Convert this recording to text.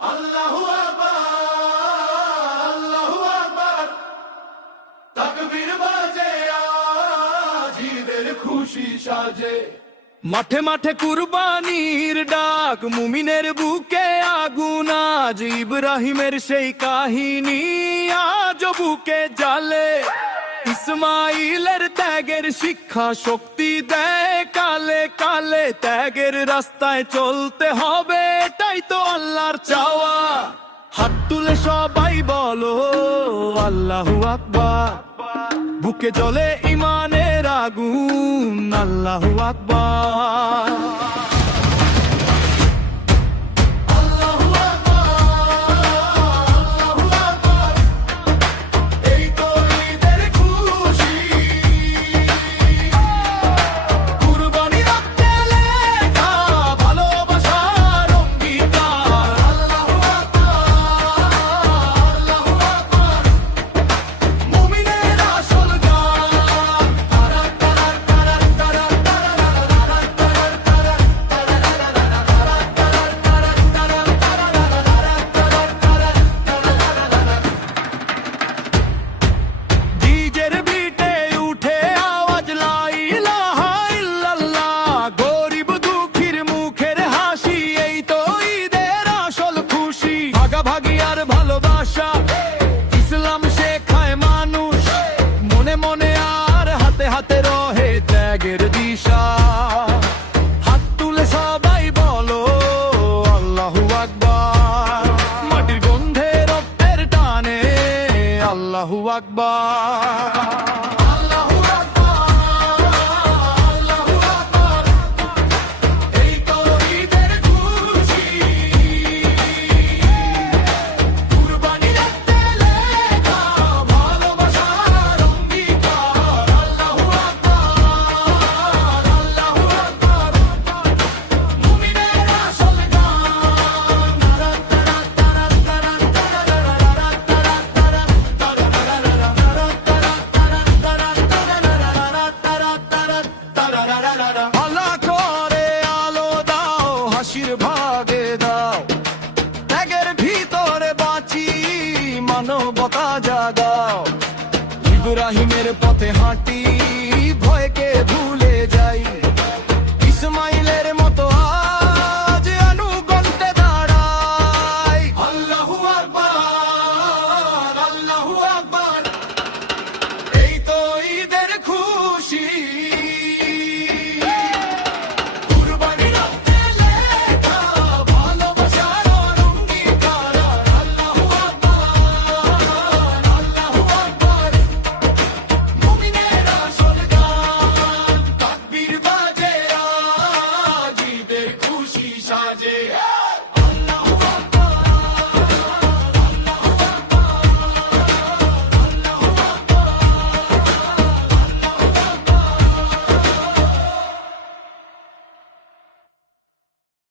আল্লাহু আকবার, আল্লাহু আকবার, তাকবীর বাজে আজ ঈদের খুশি সাজে। মাঠে মাঠে কুরবানির ডাক, মুমিনের বুকে আগুন আজ, ইব্রাহিমের সেই কাহিনী আজ বুকে জ্বালে। ইসমাইলের ত্যাগের শিক্ষা শক্তি দেয় কালে কালে, ত্যাগের রাস্তায় চলতে হবে এটাই তো আল্লাহর চাওয়া। হাত তুলে সবাই বলো আল্লাহু আকবার, বুকে জ্বলে ইমানের আগুন আল্লাহু আকবার। ইসলাম শেখায় মানুষ মনে মনে, আর হাতে হাতে রহে ত্যাগের দিশা। হাত তুলে সবাই বলো আল্লাহু আকবার, মাটির গন্ধে রক্তের টানে আল্লাহু আকবার। আল্লাহ করে আলো দাও, হাসির ভাগে দাও, ত্যাগের ভিতরে বাঁচি মানবতা জাগাও। ইব্রাহিমের পথে হাঁটি, ভয়কে ভুলে যাই, ইসমাইলের মতো আজ অনুগন্তে দাঁড়াই। আল্লাহু আকবার, আল্লাহু আকবার, এই তো ঈদের খুশি। সাজে।